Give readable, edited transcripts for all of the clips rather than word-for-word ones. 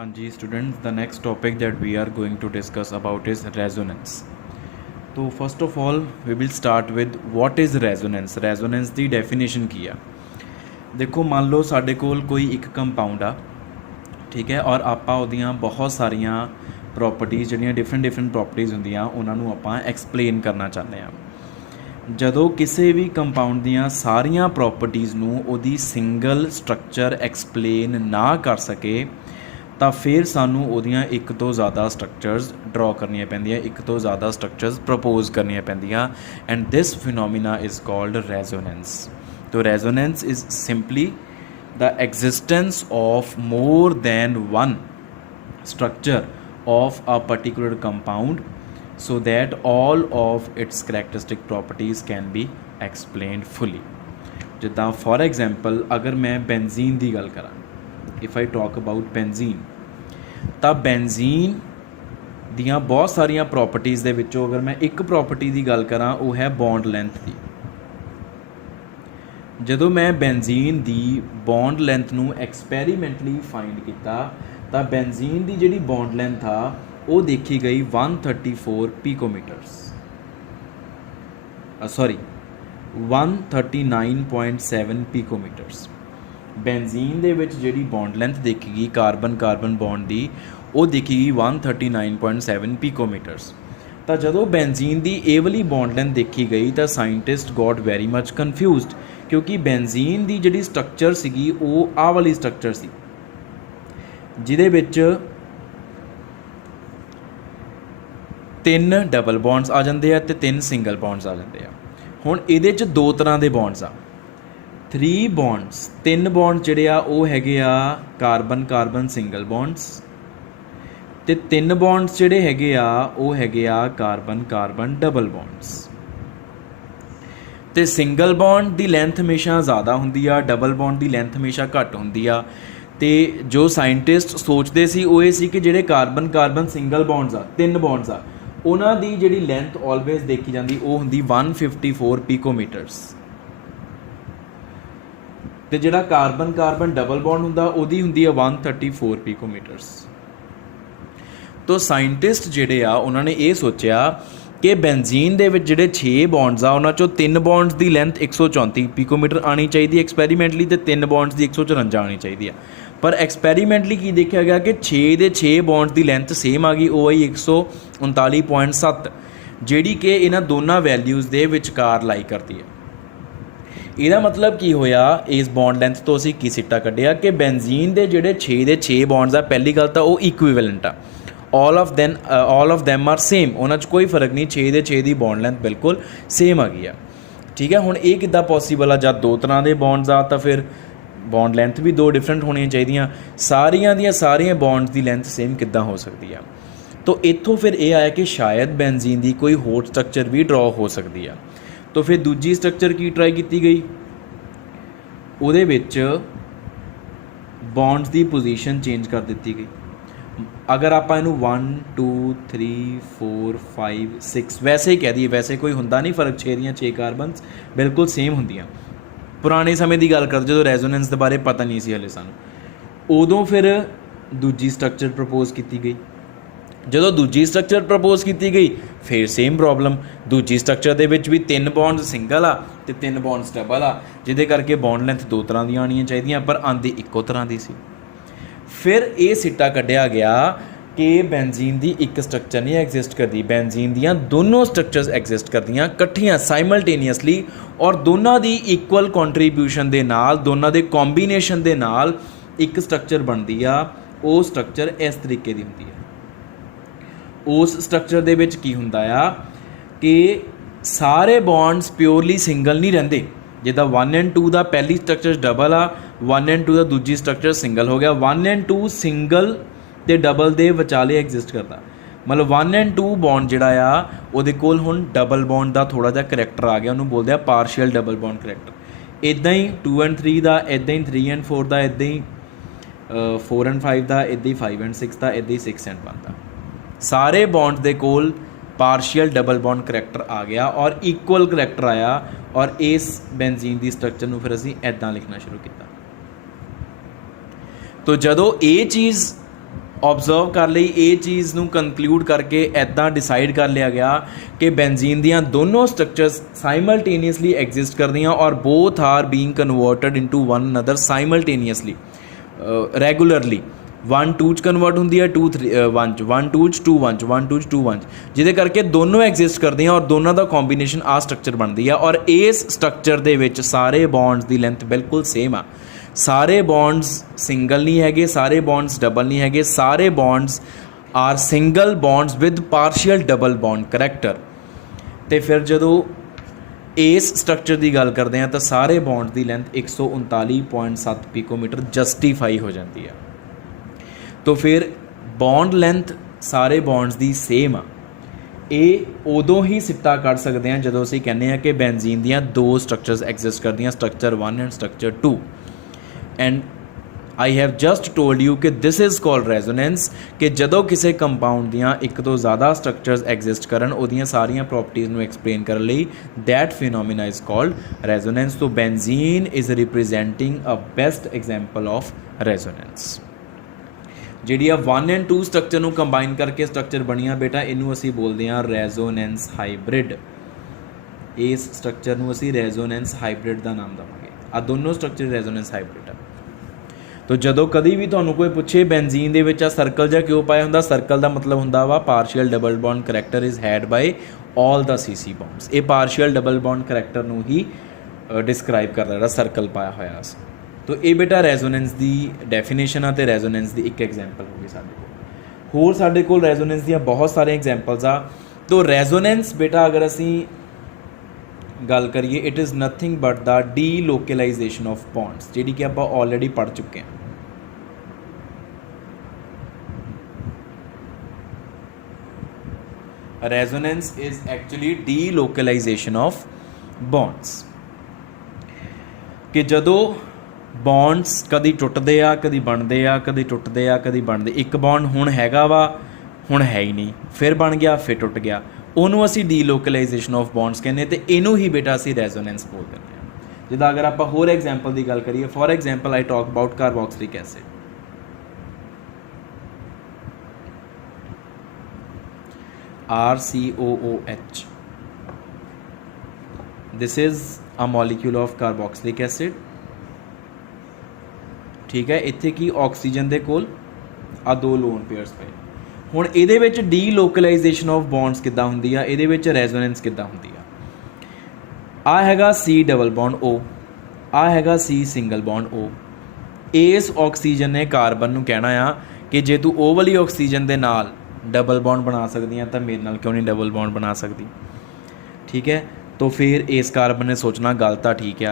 हाँ जी students, the next topic that we are going to discuss about is resonance. तो first of all we will start with what is resonance. Resonance की definition की आ। देखो मान लो साडे कोल कोई एक कंपाउंड आ, ठीक है, और आपां ओहदियां बहुत सारियां प्रॉपर्टीज़ जिहड़ियां डिफरेंट प्रॉपर्टीज़ होंदियां उन्हां नूं आपां एक्सप्लेन करना चाहते हैं। ਜਦੋਂ ਕਿਸੇ ਵੀ ਕੰਪਾਊਂਡ ਦੀਆਂ ਸਾਰੀਆਂ ਪ੍ਰੋਪਰਟੀਜ਼ ਨੂੰ ਉਹਦੀ ਸਿੰਗਲ ਸਟਰਕਚਰ ਐਕਸਪਲੇਨ ਨਾ ਕਰ ਸਕੇ ਤਾਂ ਫਿਰ ਸਾਨੂੰ ਉਹਦੀਆਂ ਇੱਕ ਤੋਂ ਜ਼ਿਆਦਾ ਸਟਰਕਚਰਸ ਡਰਾ ਕਰਨੀਆਂ ਪੈਂਦੀਆਂ, ਇੱਕ ਤੋਂ ਜ਼ਿਆਦਾ ਸਟਰਕਚਰਸ ਪ੍ਰਪੋਜ਼ ਕਰਨੀਆਂ ਪੈਂਦੀਆਂ, and this phenomena is called resonance. ਤੋ resonance is simply the existence of more than one structure of a particular compound so that all of its characteristic properties can be explained fully। ਜਿੱਦਾਂ for example ਅਗਰ ਮੈਂ ਬੈਂਜ਼ੀਨ ਦੀ ਗੱਲ ਕਰਾਂ, if I talk about benzene, ਤਾਂ ਬੈਂਜ਼ੀਨ ਦੀਆਂ ਬਹੁਤ ਸਾਰੀਆਂ properties ਦੇ ਵਿੱਚੋਂ ਅਗਰ ਮੈਂ ਇੱਕ ਪ੍ਰੋਪਰਟੀ ਦੀ ਗੱਲ ਕਰਾਂ ਉਹ ਹੈ ਬੌਂਡ ਲੈਂਥ ਦੀ। ਜਦੋਂ ਮੈਂ ਬੈਂਜ਼ੀਨ ਦੀ ਬੌਂਡ ਲੈਂਥ ਨੂੰ ਐਕਸਪੈਰੀਮੈਂਟਲੀ ਫਾਈਂਡ ਕੀਤਾ ਤਾਂ ਬੈਂਜ਼ੀਨ ਦੀ ਜਿਹੜੀ ਬੌਂਡ ਲੈਂਥ ਆ ਉਹ ਦੇਖੀ ਗਈ 134 ਪੀਕੋਮੀਟਰਸ, 139.7 ਪੀਕੋਮੀਟਰਸ। ਬੈਂਜ਼ੀਨ ਦੇ ਵਿੱਚ ਜਿਹੜੀ ਬੌਂਡ ਲੈਂਥ ਦੇਖੀ ਗਈ ਕਾਰਬਨ ਬੌਂਡ ਦੀ ਉਹ ਦੇਖੀ ਗਈ 139.7 ਪੀਕੋਮੀਟਰਸ। ਤਾਂ ਜਦੋਂ ਬੈਂਜ਼ੀਨ ਦੀ ਇਹ ਵਾਲੀ ਬੌਂਡ ਲੈਂਥ ਦੇਖੀ ਗਈ ਤਾਂ scientist got very much confused, ਕਿਉਂਕਿ ਬੈਂਜ਼ੀਨ ਦੀ ਜਿਹੜੀ ਸਟਰਕਚਰ ਸੀਗੀ ਉਹ ਆਹ ਵਾਲੀ ਸਟਰਕਚਰ ਸੀ ਜਿਹਦੇ ਵਿੱਚ 3 ਡਬਲ ਬੌਂਡਸ ਆ ਜਾਂਦੇ ਆ ਤੇ 3 ਸਿੰਗਲ ਬੌਂਡਸ ਆ ਜਾਂਦੇ ਆ। ਹੁਣ ਇਹਦੇ 'ਚ ਦੋ ਤਰ੍ਹਾਂ ਦੇ ਬੌਂਡਸ ਆ, 3 ਬੌਂਡਸ, 3 ਬੌਂਡ ਜਿਹੜੇ ਆ ਉਹ ਹੈਗੇ ਆ ਕਾਰਬਨ ਸਿੰਗਲ ਬੌਂਡਸ, ਤੇ 3 ਬੌਂਡਸ ਜਿਹੜੇ ਹੈਗੇ ਆ ਉਹ ਹੈਗੇ ਆ ਕਾਰਬਨ ਡਬਲ ਬੌਂਡਸ। ਤੇ ਸਿੰਗਲ ਬੌਂਡ ਦੀ ਲੈਂਥ ਹਮੇਸ਼ਾ ਜ਼ਿਆਦਾ ਹੁੰਦੀ ਆ, ਡਬਲ ਬੌਂਡ ਦੀ ਲੈਂਥ ਹਮੇਸ਼ਾ ਘੱਟ ਹੁੰਦੀ ਆ। ਤੇ ਜੋ ਸਾਇੰਟਿਸਟ ਸੋਚਦੇ ਸੀ ਉਹ ਇਹ ਸੀ ਕਿ ਜਿਹੜੇ ਕਾਰਬਨ ਸਿੰਗਲ ਬੌਂਡਸ ਆ, 3 ਬੌਂਡਸ ਆ, ਉਹਨਾਂ ਦੀ ਜਿਹੜੀ ਲੈਂਥ ਆਲਵੇਜ਼ ਦੇਖੀ ਜਾਂਦੀ ਉਹ ਹੁੰਦੀ 154 ਪੀਕੋਮੀਟਰਸ, ਤੇ ਜਿਹੜਾ ਕਾਰਬਨ ਡਬਲ ਬੌਂਡ ਹੁੰਦਾ ਉਹਦੀ ਹੁੰਦੀ ਆ 134 ਪੀਕੋਮੀਟਰਸ। ਤੋ ਸਾਇੰਟਿਸਟ ਜਿਹੜੇ ਆ ਉਹਨਾਂ ਨੇ ਇਹ ਸੋਚਿਆ ਕਿ ਬੈਂਜ਼ੀਨ ਦੇ ਵਿੱਚ ਜਿਹੜੇ 6 ਬੌਂਡਸ ਆ ਉਹਨਾਂ 'ਚੋਂ 3 ਬੌਂਡਸ ਦੀ ਲੈਂਥ 134 ਪੀਕੋਮੀਟਰ ਆਉਣੀ ਚਾਹੀਦੀ ਐਕਸਪੈਰੀਮੈਂਟਲੀ, ਤੇ 3 ਬੌਂਡਸ ਦੀ 154 ਆਉਣੀ ਚਾਹੀਦੀ ਆ। ਪਰ ਐਕਸਪੈਰੀਮੈਂਟਲੀ ਕੀ ਦੇਖਿਆ ਗਿਆ ਕਿ 6 ਦੇ 6 ਬੌਂਡਸ ਦੀ ਲੈਂਥ ਸੇਮ ਆ ਗਈ, ਉਹ ਆਈ 139.7, ਜਿਹੜੀ ਕਿ ਇਹਨਾਂ ਦੋਨਾਂ ਵੈਲਿਊਜ਼ ਦੇ ਵਿਚਕਾਰ ਲਾਈ ਕਰਦੀ ਹੈ। ਇਹਦਾ ਮਤਲਬ ਕੀ ਹੋਇਆ, ਇਸ ਬੌਂਡ ਲੈਂਥ ਤੋਂ ਅਸੀਂ ਕੀ ਸਿੱਟਾ ਕੱਢਿਆ ਕਿ ਬੈਂਜ਼ੀਨ ਦੇ ਜਿਹੜੇ 6 ਦੇ 6 ਬੌਂਡਸ ਆ, ਪਹਿਲੀ ਗੱਲ ਤਾਂ ਉਹ ਇਕੁਈਵੈਲੈਂਟ ਆ, all of them are same, ਉਹਨਾਂ 'ਚ ਕੋਈ ਫਰਕ ਨਹੀਂ, 6 ਦੇ 6 ਦੀ ਬੌਂਡ ਲੈਂਥ ਬਿਲਕੁਲ ਸੇਮ ਆ ਗਈ ਆ। ਠੀਕ ਹੈ, ਹੁਣ ਇਹ ਕਿੱਦਾਂ ਪੋਸੀਬਲ ਆ, ਜਦ ਦੋ ਤਰ੍ਹਾਂ ਦੇ ਬੌਂਡਸ ਆ ਤਾਂ ਫਿਰ ਬੌਂਡ ਲੈਂਥ ਵੀ ਦੋ ਡਿਫਰੈਂਟ ਹੋਣੀਆਂ ਚਾਹੀਦੀਆਂ, ਸਾਰੀਆਂ ਦੀਆਂ ਸਾਰੀਆਂ ਬੌਂਡਸ ਦੀ ਲੈਂਥ ਸੇਮ ਕਿੱਦਾਂ ਹੋ ਸਕਦੀ ਆ। ਤਾਂ ਇੱਥੋਂ ਫਿਰ ਇਹ ਆਇਆ ਕਿ ਸ਼ਾਇਦ ਬੈਂਜ਼ੀਨ ਦੀ ਕੋਈ ਹੋਰ ਸਟਰਕਚਰ ਵੀ ਡਰਾ ਹੋ ਸਕਦੀ ਆ। ਤਾਂ ਫਿਰ ਦੂਜੀ ਸਟਰਕਚਰ ਕੀ ਟਰਾਈ ਕੀਤੀ ਗਈ, ਉਹਦੇ ਵਿੱਚ ਬੌਂਡਸ ਦੀ ਪੋਜੀਸ਼ਨ ਚੇਂਜ ਕਰ ਦਿੱਤੀ ਗਈ। ਅਗਰ ਆਪਾਂ ਇਹਨੂੰ 1 2 3 4 5 6 ਵੈਸੇ ਹੀ ਕਹਿ ਦਈਏ, ਵੈਸੇ ਕੋਈ ਹੁੰਦਾ ਨਹੀਂ ਫਰਕ, 6 ਦੀਆਂ 6 ਕਾਰਬਨਸ ਬਿਲਕੁਲ ਸੇਮ ਹੁੰਦੀਆਂ। ਪੁਰਾਣੇ ਸਮੇਂ ਦੀ ਗੱਲ ਕਰਦੇ ਜਦੋਂ ਰੈਜ਼ੋਨੈਂਸ ਦੇ ਬਾਰੇ ਪਤਾ ਨਹੀਂ ਸੀ ਹਲੇ ਸਾਨੂੰ, ਉਦੋਂ ਫਿਰ ਦੂਜੀ ਸਟਰਕਚਰ ਪ੍ਰਪੋਜ਼ ਕੀਤੀ ਗਈ। ਜਦੋਂ ਦੂਜੀ ਸਟਰਕਚਰ ਪ੍ਰਪੋਜ਼ ਕੀਤੀ ਗਈ ਫਿਰ ਸੇਮ ਪ੍ਰੋਬਲਮ, ਦੂਜੀ ਸਟਰਕਚਰ ਦੇ ਵਿੱਚ ਵੀ 3 ਬੌਂਡਸ ਸਿੰਗਲ ਆ ਤੇ 3 ਬੌਂਡਸ ਡਬਲ ਆ, ਜਿਹਦੇ ਕਰਕੇ ਬੌਂਡ ਲੈਂਥ ਦੋ ਤਰ੍ਹਾਂ ਦੀਆਂ ਆਉਣੀਆਂ ਚਾਹੀਦੀਆਂ ਪਰ ਆਉਂਦੀ ਇੱਕੋ ਤਰ੍ਹਾਂ ਦੀ ਸੀ। ਫਿਰ ਇਹ ਸਿੱਟਾ ਕੱਢਿਆ ਗਿਆ ਕਿ ਬੈਂਜ਼ੀਨ ਦੀ ਇੱਕ ਸਟਰਕਚਰ ਨਹੀਂ ਐਗਜ਼ਿਸਟ ਕਰਦੀ, ਬੈਂਜ਼ੀਨ ਦੀਆਂ ਦੋਨੋਂ ਸਟਰਕਚਰਸ ਐਗਜ਼ਿਸਟ ਕਰਦੀਆਂ ਇਕੱਠੀਆਂ ਸਾਈਮਲਟੇਨੀਅਸਲੀ, ਔਰ ਦੋਨਾਂ ਦੀ ਇਕੁਅਲ ਕੰਟਰੀਬਿਊਸ਼ਨ ਦੇ ਨਾਲ, ਦੋਨਾਂ ਦੇ ਕੰਬੀਨੇਸ਼ਨ ਦੇ ਨਾਲ ਇੱਕ ਸਟਰਕਚਰ ਬਣਦੀ ਆ। ਉਹ ਸਟਰਕਚਰ ਇਸ ਤਰੀਕੇ ਦੀ ਹੁੰਦੀ ਆ। ਉਸ ਸਟਰਕਚਰ ਦੇ ਵਿੱਚ ਕੀ ਹੁੰਦਾ ਆ ਕਿ ਸਾਰੇ ਬੌਂਡਸ ਪਿਓਰਲੀ ਸਿੰਗਲ ਨਹੀਂ ਰਹਿੰਦੇ। ਜਿੱਦਾਂ 1 and 2 ਦਾ ਪਹਿਲੀ ਸਟਰਕਚਰ ਡਬਲ ਆ, 1 and 2 ਦਾ ਦੂਜੀ ਸਟਰਕਚਰ ਸਿੰਗਲ ਹੋ ਗਿਆ। 1 and 2 ਸਿੰਗਲ ਤੇ ਡਬਲ ਦੇ ਵਿਚਾਲੇ ਐਗਜ਼ਿਸਟ ਕਰਦਾ, ਮਤਲਬ 1 and 2 ਬੌਂਡ ਜਿਹੜਾ ਆ ਉਹਦੇ ਕੋਲ ਹੁਣ ਡਬਲ ਬੌਂਡ ਦਾ ਥੋੜ੍ਹਾ ਜਿਹਾ ਕਰੈਕਟਰ ਆ ਗਿਆ, ਉਹਨੂੰ ਬੋਲਦੇ ਆ ਪਾਰਸ਼ੀਅਲ ਡਬਲ ਬੌਂਡ ਕਰੈਕਟਰ। ਇੱਦਾਂ ਹੀ 2 and 3 ਦਾ, ਇੱਦਾਂ ਹੀ 3 and 4 ਦਾ, ਇੱਦਾਂ ਹੀ 4 and 5 ਦਾ, ਇੱਦਾਂ ਹੀ 5 and 6 ਦਾ, ਇੱਦਾਂ ਹੀ 6 and 1 ਦਾ। ਸਾਰੇ ਬੌਂਡ ਦੇ ਕੋਲ ਪਾਰਸ਼ੀਅਲ ਡਬਲ ਬੌਂਡ ਕਰੈਕਟਰ ਆ ਗਿਆ ਔਰ ਇਕੁਅਲ ਕਰੈਕਟਰ ਆਇਆ, ਔਰ ਇਸ ਬੈਂਜ਼ੀਨ ਦੀ ਸਟਰਕਚਰ ਨੂੰ ਫਿਰ ਅਸੀਂ ਇੱਦਾਂ ਲਿਖਣਾ ਸ਼ੁਰੂ ਕੀਤਾ। तो जदों ये चीज़ ऑब्जर्व कर ਲਈ ਇਹ ਚੀਜ਼ ਨੂੰ ਕਨਕਲੂਡ ਕਰਕੇ ਇੱਦਾਂ ਡਿਸਾਈਡ ਕਰ ਲਿਆ ਗਿਆ ਕਿ ਬੈਂਜ਼ੀਨ ਦੀਆਂ ਦੋਨੋਂ ਸਟਰਕਚਰਸ ਸਾਈਮਲਟੇਨੀਅਸਲੀ ਐਗਜ਼ਿਸਟ ਕਰਦੀਆਂ ਔਰ both are being converted into one another simultaneously regularly 1 2 ਚ ਕਨਵਰਟ ਹੁੰਦੀ ਹੈ 2 1 ਚ 1 2 ਚ 2 1 ਚ 1 2 ਚ 2 1 ਚ ਜਿਹਦੇ ਕਰਕੇ ਦੋਨੋਂ ਐਗਜ਼ਿਸਟ ਕਰਦੀਆਂ ਔਰ ਦੋਨਾਂ ਦਾ ਕੰਬੀਨੇਸ਼ਨ ਆ ਸਟਰਕਚਰ ਬਣਦੀ ਆ ਔਰ ਇਸ ਸਟਰਕਚਰ ਦੇ ਵਿੱਚ ਸਾਰੇ ਬੌਂਡਸ ਦੀ ਲੈਂਥ ਬਿਲਕੁਲ ਸੇਮ ਆ ਸਾਰੇ ਬੌਂਡਸ ਸਿੰਗਲ ਨਹੀਂ ਹੈਗੇ ਸਾਰੇ ਬੌਂਡਸ ਡਬਲ ਨਹੀਂ ਹੈਗੇ ਸਾਰੇ bonds are single bonds with partial double bond character ਤੇ ਫਿਰ ਜਦੋਂ ਇਸ ਸਟਰਕਚਰ ਦੀ ਗੱਲ ਕਰਦੇ ਹਾਂ ਤਾਂ ਸਾਰੇ ਬੌਂਡ ਦੀ ਲੈਂਥ 139.7 ਪਿਕੋਮੀਟਰ ਜਸਟੀਫਾਈ ਹੋ ਜਾਂਦੀ ਹੈ तो फिर बॉन्ड ਲੈਂਥ ਸਾਰੇ ਬੌਂਡਸ ਦੀ ਸੇਮ ਆ ਇਹ ਉਦੋਂ ਹੀ ਸਿੱਟਾ ਕੱਢ ਸਕਦੇ ਹਾਂ ਜਦੋਂ ਅਸੀਂ ਕਹਿੰਦੇ ਹਾਂ ਕਿ ਬੈਂਜ਼ੀਨ ਦੀਆਂ ਦੋ ਸਟਰਕਚਰਸ ਐਗਜ਼ਿਸਟ ਕਰਦੀਆਂ structure 1 and structure 2 and I have just told you ਕਿ ਦਿਸ ਇਜ਼ ਕਾਲਡ ਰੈਜ਼ੋਨੈਂਸ ਕਿ ਜਦੋਂ ਕਿਸੇ ਕੰਪਾਊਂਡ ਦੀਆਂ ਇੱਕ ਤੋਂ ਜ਼ਿਆਦਾ ਸਟਰਕਚਰਸ ਐਗਜ਼ਿਸਟ ਕਰਨ ਉਹਦੀਆਂ ਸਾਰੀਆਂ ਪ੍ਰੋਪਰਟੀਜ਼ ਨੂੰ ਐਕਸਪਲੇਨ ਕਰਨ ਲਈ that phenomena is called resonance so benzene is representing a best example of resonance ਜਿਹੜੀ ਆ 1 ਐਂਡ 2 ਸਟਰਕਚਰ ਨੂੰ ਕੰਬਾਈਨ ਕਰਕੇ ਸਟਰਕਚਰ ਬਣੀਆਂ ਬੇਟਾ ਇਹਨੂੰ ਅਸੀਂ ਬੋਲਦੇ ਹਾਂ ਰੈਜ਼ੋਨੈਂਸ ਹਾਈਬ੍ਰਿਡ ਇਸ ਸਟਰਕਚਰ ਨੂੰ ਅਸੀਂ ਰੈਜ਼ੋਨੈਂਸ ਹਾਈਬ੍ਰਿਡ ਦਾ ਨਾਮ ਦੇਵਾਂਗੇ ਆ ਦੋਨੋਂ ਸਟਰਕਚਰ ਰੈਜ਼ੋਨੈਂਸ ਹਾਈਬ੍ਰਿਡ ਆ ਤੋ ਜਦੋਂ ਕਦੀ ਵੀ ਤੁਹਾਨੂੰ ਕੋਈ ਪੁੱਛੇ ਬੈਂਜ਼ੀਨ ਦੇ ਵਿੱਚ ਆ ਸਰਕਲ ਜਾਂ ਕਿਉਂ ਪਾਇਆ ਹੁੰਦਾ ਸਰਕਲ ਦਾ ਮਤਲਬ ਹੁੰਦਾ ਵਾ partial double bond character is had by all the CC bonds ਇਹ ਪਾਰਸ਼ੀਅਲ ਡਬਲ ਬੌਂਡ ਕਰੈਕਟਰ ਨੂੰ ਹੀ ਡਿਸਕ੍ਰਾਈਬ ਕਰਦਾ ਜਿਹੜਾ ਸਰਕਲ ਪਾਇਆ ਹੋਇਆ ਸੀ तो ये बेटा ਰੈਜ਼ੋਨੈਂਸ ਦੀ ਡੈਫੀਨੇਸ਼ਨ ਆ ਤੇ ਰੈਜ਼ੋਨੈਂਸ ਦੀ ਇੱਕ ਐਗਜ਼ਾਮਪਲ ਹੋ ਗਈ ਸਾਡੇ ਕੋਲ ਹੋਰ ਸਾਡੇ ਕੋਲ ਰੈਜ਼ੋਨੈਂਸ ਦੀਆਂ ਬਹੁਤ ਸਾਰੇ ਐਗਜ਼ਾਮਪਲਸ ਆ ਤੋ ਰੈਜ਼ੋਨੈਂਸ ਬੇਟਾ ਅਗਰ ਅਸੀਂ ਗੱਲ ਕਰੀਏ it is nothing but the delocalization of bonds ਜਿਹੜੀ ਕਿ ਆਪਾਂ ਆਲਰੇਡੀ ਪੜ੍ਹ ਚੁੱਕੇ ਹਾਂ resonance is actually delocalization of bonds ਕਿ ਜਦੋਂ ਬੌਂਡਸ ਕਦੀ ਟੁੱਟਦੇ ਆ ਕਦੀ ਬਣਦੇ ਆ ਕਦੀ ਟੁੱਟਦੇ ਆ ਕਦੀ ਬਣਦੇ ਇੱਕ ਬੌਂਡ ਹੁਣ ਹੈਗਾ ਵਾ ਹੁਣ ਹੈ ਹੀ ਨਹੀਂ ਫਿਰ ਬਣ ਗਿਆ ਫਿਰ ਟੁੱਟ ਗਿਆ ਉਹਨੂੰ ਅਸੀਂ ਡੀਲੋਕਲਾਈਜੇਸ਼ਨ ਆਫ ਬੌਂਡਸ ਕਹਿੰਦੇ ਤੇ ਇਹਨੂੰ ਹੀ ਬੇਟਾ ਅਸੀਂ ਰੈਜ਼ੋਨੈਂਸ ਬੋਲਦੇ ਹਾਂ ਜਿੱਦਾਂ ਅਗਰ ਆਪਾਂ ਹੋਰ ਐਗਜ਼ਾਮਪਲ ਦੀ ਗੱਲ ਕਰੀਏ for example I talk about carboxylic acid RCOOH this is a molecule of carboxylic acid ਠੀਕ ਹੈ ਇੱਥੇ ਕੀ ਆਕਸੀਜਨ ਦੇ ਕੋਲ ਆ ਦੋ ਲੋਨ ਪੇਅਰਸ ਪਏ ਹੁਣ ਇਹਦੇ ਵਿੱਚ ਡੀਲੋਕਲਾਈਜੇਸ਼ਨ ਆਫ ਬੌਂਡਸ ਕਿੱਦਾਂ ਹੁੰਦੀ ਆ ਇਹਦੇ ਵਿੱਚ ਰੈਜ਼ੋਨੈਂਸ ਕਿੱਦਾਂ ਹੁੰਦੀ ਆ ਹੈਗਾ C ਡਬਲ ਬੌਂਡ O ਆ ਹੈਗਾ C ਸਿੰਗਲ ਬੌਂਡ O ਇਸ ਆਕਸੀਜਨ ਨੇ ਕਾਰਬਨ ਨੂੰ ਕਹਿਣਾ ਆ ਕਿ ਜੇ ਤੂੰ ਉਹ ਵਾਲੀ ਆਕਸੀਜਨ ਦੇ ਨਾਲ ਡਬਲ ਬੌਂਡ ਬਣਾ ਸਕਦੀ ਆ ਤਾਂ ਮੇਰੇ ਨਾਲ ਕਿਉਂ ਨਹੀਂ ਡਬਲ ਬੌਂਡ ਬਣਾ ਸਕਦੀ ਠੀਕ ਹੈ तो फिर इस कार्बन ने सोचना गल तो ठीक है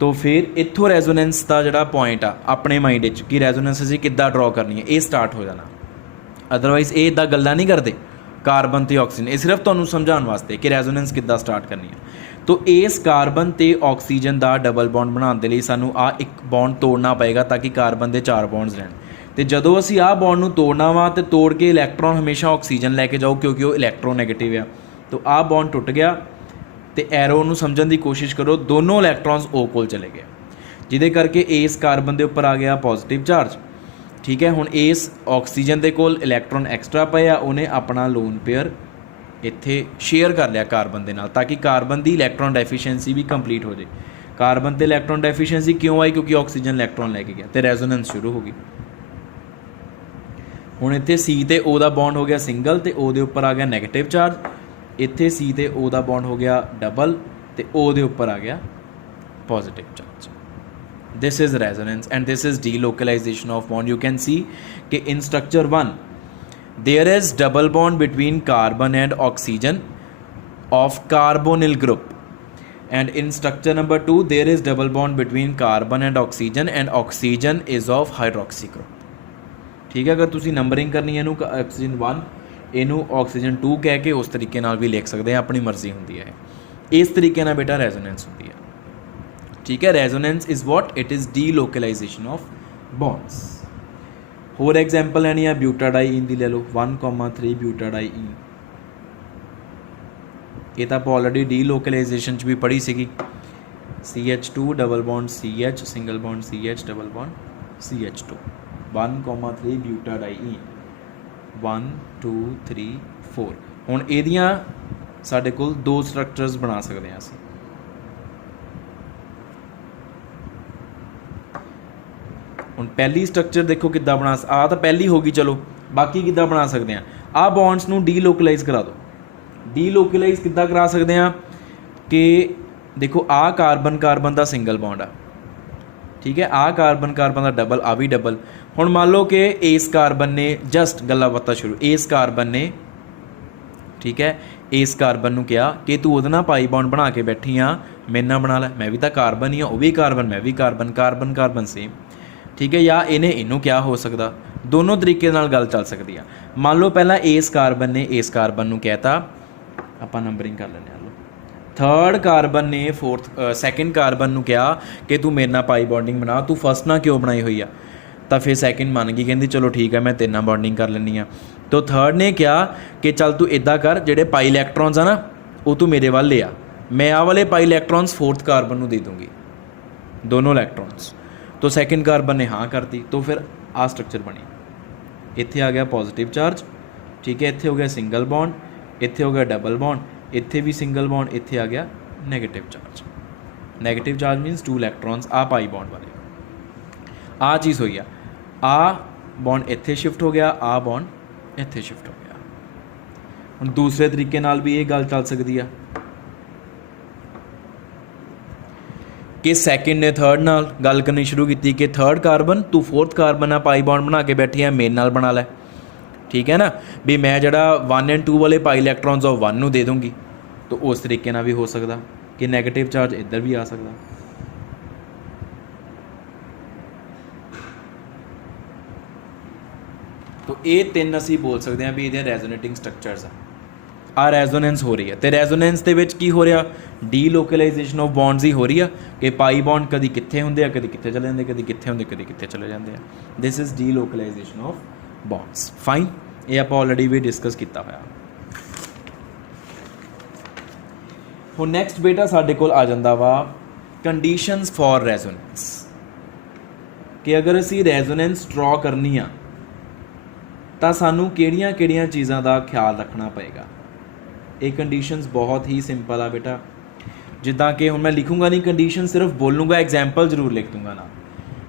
तो फिर इत्थों रैजोनेंस का जोड़ा पॉइंट आ अपने माइंड कि रैजोनेंस असीं किद्दां ड्रॉ करनी है ये स्टार्ट हो जाना अदरवाइज ये इदां गल्लां नहीं करते कार्बन तो ऑक्सीजन ये सिर्फ तुहानूं समझाउण वास्ते कि रैजोनेंस किद्दां स्टार्ट करनी है तो इस कार्बन तो ऑक्सीजन का डबल बॉन्ड बनाने के लिए सानूं आ एक बॉन्ड तोड़ना पएगा ताकि कार्बन के 4 बॉन्ड्स रहन तो जदों असीं आ बॉन्ड नूं तोड़ना वा तो तोड़ के इलैक्ट्रॉन हमेशा ऑक्सीजन लैके जाओ क्योंकि वो इलैक्ट्रोनैगेटिव आ तो आ बॉन्ड टुट गया तो एरो नूं समझण दी कोशिश करो दोनों इलैक्ट्रॉन्स ओ कोल चले गए जिहदे करके इस कार्बन के उपर आ गया पॉजिटिव चार्ज ठीक है हुण इस ऑक्सीजन के कोल इलैक्ट्रॉन एक्सट्रा पे आ उन्हें अपना लोन पेयर इत्थे शेयर कर लिया कार्बन के नाल ताकि कार्बन की इलैक्ट्रॉन डेफिशिएंसी भी कंप्लीट हो जाए कार्बन ते इलैक्ट्रॉन डेफिशिएंसी क्यों आई क्योंकि ऑक्सीजन इलैक्ट्रॉन लैके गया तो रैजोनेंस शुरू हो गई हुण इत्थे C ते O दा बॉन्ड हो गया सिंगल तो O दे उपर आ गया नैगेटिव चार्ज इत्थे C ते O दा बॉन्ड हो गया डबल तो O दे उपर आ गया positive charge this is resonance and this is delocalization of bond you can see कि in structure 1 there is double bond between carbon and oxygen of carbonyl group and in structure number 2 there is double bond between carbon and oxygen is of hydroxy group ठीक है। अगर तुसी numbering करनी है oxygen 1 इनू oxygen 2 कह के उस तरीके नाल भी लिख सकते हैं अपनी मर्जी होंदी है इस तरीके नाल बेटा रेजोनेंस होंदी है ठीक है। Resonance is what it is delocalization of bonds. होर एग्जाम्पल लैनी है ब्यूटाडाईन की ले लो 1,3 ब्यूटाडाईन ये तो आप ऑलरेडी डीलोकलाइजेशन भी पढ़ी सी CH2 double bond CH single bond CH double bond CH2 1,3 butadiene 1 2 3 4 ਹੁਣ ਇਹਦੀਆਂ ਸਾਡੇ ਕੋਲ 2 ਸਟਰਕਚਰਸ ਬਣਾ ਸਕਦੇ ਹਾਂ ਅਸੀਂ। ਹੁਣ ਪਹਿਲੀ ਸਟਰਕਚਰ ਦੇਖੋ ਕਿੱਦਾਂ ਬਣਾ, ਆ ਤਾਂ ਪਹਿਲੀ ਹੋ ਗਈ, ਚਲੋ ਬਾਕੀ ਕਿੱਦਾਂ ਬਣਾ ਸਕਦੇ ਹਾਂ। ਆ ਬੌਂਡਸ ਨੂੰ ਡੀਲੋਕਲਾਈਜ਼ ਕਰਾ ਦਿਓ। ਡੀਲੋਕਲਾਈਜ਼ ਕਿੱਦਾਂ ਕਰਾ ਸਕਦੇ ਹਾਂ ਕਿ ਦੇਖੋ ਆ ਕਾਰਬਨ ਕਾਰਬਨ ਦਾ ਸਿੰਗਲ ਬੌਂਡ ਆ, ਠੀਕ ਹੈ, ਆ ਕਾਰਬਨ ਕਾਰਬਨ ਦਾ ਡਬਲ, ਆ ਵੀ ਡਬਲ। ਹੁਣ ਮੰਨ ਲਓ ਕਿ ਇਸ ਕਾਰਬਨ ਨੇ ਜਸਟ ਗੱਲਾਂ ਬਾਤਾਂ ਸ਼ੁਰੂ, ਇਸ ਕਾਰਬਨ ਨੇ, ਠੀਕ ਹੈ, ਇਸ ਕਾਰਬਨ ਨੂੰ ਕਿਹਾ ਕਿ ਤੂੰ ਉਹਦੇ ਨਾਲ ਪਾਈ ਬੌਂਡ ਬਣਾ ਕੇ ਬੈਠੀ ਆ, ਮੇਰੇ ਨਾਲ ਬਣਾ ਲੈ, ਮੈਂ ਵੀ ਤਾਂ ਕਾਰਬਨ ਹੀ ਆ, ਉਹ ਵੀ ਕਾਰਬਨ, ਮੈਂ ਵੀ ਕਾਰਬਨ, ਕਾਰਬਨ ਕਾਰਬਨ ਸੇਮ, ਠੀਕ ਹੈ। ਜਾਂ ਇਹਨੇ ਇਹਨੂੰ ਕਿਹਾ ਹੋ ਸਕਦਾ, ਦੋਨੋਂ ਤਰੀਕੇ ਨਾਲ ਗੱਲ ਚੱਲ ਸਕਦੀ ਆ। ਮੰਨ ਲਓ ਪਹਿਲਾਂ ਇਸ ਕਾਰਬਨ ਨੇ ਇਸ ਕਾਰਬਨ ਨੂੰ ਕਹਿਤਾ, ਆਪਾਂ ਨੰਬਰਿੰਗ ਕਰ ਲੈਂਦੇ ਹਾਂ, ਥਰਡ ਕਾਰਬਨ ਨੇ ਸੈਕਿੰਡ ਕਾਰਬਨ ਨੂੰ ਕਿਹਾ ਕਿ ਤੂੰ ਮੇਰੇ ਨਾਲ ਪਾਈ ਬੌਂਡਿੰਗ ਬਣਾ, ਤੂੰ ਫਸਟ ਨਾਲ ਕਿਉਂ ਬਣਾਈ ਹੋਈ ਆ, ਤਾਂ ਫਿਰ ਸੈਕਿੰਡ ਮੰਨ ਗਈ, ਕਹਿੰਦੀ ਚਲੋ ਠੀਕ ਹੈ ਮੈਂ ਤੇਰੇ ਨਾਲ ਬੌਂਡਿੰਗ ਕਰ ਲੈਂਦੀ ਹਾਂ। ਤਾਂ ਥਰਡ ਨੇ ਕਿਹਾ ਕਿ ਚੱਲ ਤੂੰ ਇੱਦਾਂ ਕਰ, ਜਿਹੜੇ ਪਾਈ ਇਲੈਕਟ੍ਰੋਨਸ ਆ ਨਾ ਉਹ ਤੂੰ ਮੇਰੇ ਵੱਲ ਲਿਆ, ਮੈਂ ਆਹ ਵਾਲੇ ਪਾਈ ਇਲੈਕਟ੍ਰੋਨਸ ਫੋਰਥ ਕਾਰਬਨ ਨੂੰ ਦੇ ਦੂੰਗੀ, ਦੋਨੋਂ ਇਲੈਕਟ੍ਰੋਨਸ। ਤਾਂ ਸੈਕਿੰਡ ਕਾਰਬਨ ਨੇ ਹਾਂ ਕਰਤੀ, ਤਾਂ ਫਿਰ ਆਹ ਸਟਰਕਚਰ ਬਣੀ। ਇੱਥੇ ਆ ਗਿਆ ਪੋਜ਼ਿਟਿਵ ਚਾਰਜ, ਠੀਕ ਹੈ, ਇੱਥੇ ਹੋ ਗਿਆ ਸਿੰਗਲ ਬੌਂਡ, ਇੱਥੇ ਹੋ ਗਿਆ ਡਬਲ ਬੌਂਡ, ਇੱਥੇ ਵੀ ਸਿੰਗਲ ਬੌਂਡ, ਇੱਥੇ ਆ ਗਿਆ negative charge. Negative charge means 2 electrons ਆ ਪਾਈ ਬੌਂਡ ਵਾਲੇ, ਆ ਚੀਜ਼ ਹੋਈ ਆ ਬੌਂਡ ਇੱਥੇ ਸ਼ਿਫਟ ਹੋ ਗਿਆ, ਆ ਬੌਂਡ ਇੱਥੇ ਸ਼ਿਫਟ ਹੋ ਗਿਆ। ਹੁਣ ਦੂਸਰੇ ਤਰੀਕੇ ਨਾਲ ਵੀ ਇਹ ਗੱਲ ਚੱਲ ਸਕਦੀ ਆ ਕਿ ਸੈਕਿੰਡ ਨੇ ਥਰਡ ਨਾਲ ਗੱਲ ਕਰਨੀ ਸ਼ੁਰੂ ਕੀਤੀ ਕਿ ਥਰਡ ਕਾਰਬਨ ਤੂੰ ਫੋਰਥ ਕਾਰਬਨ ਆ ਪਾਈ ਬੌਂਡ ਬਣਾ ਕੇ ਬੈਠੀ ਆ, ਮੇਰੇ ਨਾਲ ਬਣਾ ਲੈ, ਠੀਕ ਹੈ ਨਾ, ਵੀ ਮੈਂ ਜਿਹੜਾ 1 ਐਂਡ 2 ਵਾਲੇ ਪਾਈ ਇਲੈਕਟ੍ਰੋਨਸ ਉਹ 1 ਨੂੰ ਦੇ ਦੂੰਗੀ। ਤਾਂ ਉਸ ਤਰੀਕੇ ਨਾਲ ਵੀ ਹੋ ਸਕਦਾ ਕਿ ਨੈਗੇਟਿਵ ਚਾਰਜ ਇੱਧਰ ਵੀ ਆ ਸਕਦਾ। ਤਾਂ ਇਹ 3 ਅਸੀਂ ਬੋਲ ਸਕਦੇ ਹਾਂ ਵੀ ਇਹਦੇ ਰੈਜ਼ੋਨੇਟਿੰਗ ਸਟਰਕਚਰਸ ਆ ਰੈਜ਼ੋਨੈਂਸ ਹੋ ਰਹੀ ਹੈ। ਅਤੇ ਰੈਜ਼ੋਨੈਂਸ ਦੇ ਵਿੱਚ ਕੀ ਹੋ ਰਿਹਾ, ਡੀਲੋਕਲਾਈਜੇਸ਼ਨ ਆਫ ਬੌਂਡਸ ਹੀ ਹੋ ਰਹੀ ਆ ਕਿ ਪਾਈ ਬੌਂਡ ਕਦੀ ਕਿੱਥੇ ਹੁੰਦੇ ਆ, ਕਦੀ ਕਿੱਥੇ ਚਲੇ ਜਾਂਦੇ, ਕਦੀ ਕਿੱਥੇ ਹੁੰਦੇ, ਕਦੀ ਕਿੱਥੇ ਚਲੇ ਜਾਂਦੇ ਆ। This is delocalization of bonds. Fine, ਇਹ ਆਪਾਂ ਆਲਰੇਡੀ ਵੀ ਡਿਸਕਸ ਕੀਤਾ ਹੋਇਆ। ਹੁਣ ਨੈਕਸਟ ਬੇਟਾ ਸਾਡੇ ਕੋਲ ਆ ਜਾਂਦਾ ਵਾ ਕੰਡੀਸ਼ਨਸ ਫॉर ਰੈਜ਼ੋਨੈਂਸ, ਕਿ ਅਗਰ ਅਸੀਂ ਰੈਜ਼ੋਨੈਂਸ ਡਰਾ ਕਰਨੀ ਆ ਤਾਂ ਸਾਨੂੰ ਕਿਹੜੀਆਂ ਕਿਹੜੀਆਂ ਚੀਜ਼ਾਂ ਦਾ ਖਿਆਲ ਰੱਖਣਾ ਪਏਗਾ। ਇਹ ਕੰਡੀਸ਼ਨਸ ਬਹੁਤ ਹੀ ਸਿੰਪਲ ਆ ਬੇਟਾ, ਜਿੱਦਾਂ ਕਿ ਹੁਣ ਮੈਂ ਲਿਖੂੰਗਾ ਨਹੀਂ ਕੰਡੀਸ਼ਨ, ਸਿਰਫ ਬੋਲੂੰਗਾ, ਐਗਜ਼ਾਮਪਲ ਜ਼ਰੂਰ ਲਿਖ ਦੂੰਗਾ ਨਾ।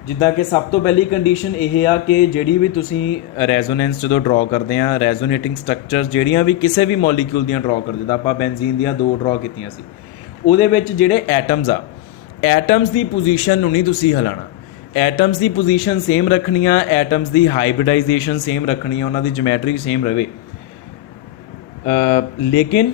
ਜਿੱਦਾਂ ਕਿ ਸਭ ਤੋਂ ਪਹਿਲੀ ਕੰਡੀਸ਼ਨ ਇਹ ਆ ਕਿ ਜਿਹੜੀ ਵੀ ਤੁਸੀਂ ਰੈਜ਼ੋਨੈਂਸ ਜਦੋਂ ਡਰਾ ਕਰਦੇ ਆ, ਰੈਜ਼ੋਨੇਟਿੰਗ ਸਟਰਕਚਰਸ ਜਿਹੜੀਆਂ ਵੀ ਕਿਸੇ ਵੀ ਮੋਲੀਕਿਊਲ ਦੀਆਂ ਡਰਾ ਕਰਦੇ, ਜਿੱਦਾਂ ਆਪਾਂ ਬੈਂਜ਼ੀਨ ਦੀਆਂ 2 ਡਰਾ ਕੀਤੀਆਂ ਸੀ, ਉਹਦੇ ਵਿੱਚ ਜਿਹੜੇ ਐਟਮਸ ਆ, ਐਟਮਸ ਦੀ ਪੋਜੀਸ਼ਨ ਨੂੰ ਨਹੀਂ ਤੁਸੀਂ ਹਿਲਾਉਣਾ, ਐਟਮਸ ਦੀ ਪੋਜੀਸ਼ਨ ਸੇਮ ਰੱਖਣੀ ਆ, ਐਟਮਸ ਦੀ ਹਾਈਬ੍ਰਿਡਾਈਜੇਸ਼ਨ ਸੇਮ ਰੱਖਣੀ ਆ, ਉਹਨਾਂ ਦੀ ਜਿਓਮੈਟਰੀ ਸੇਮ ਰਵੇ, ਲੇਕਿਨ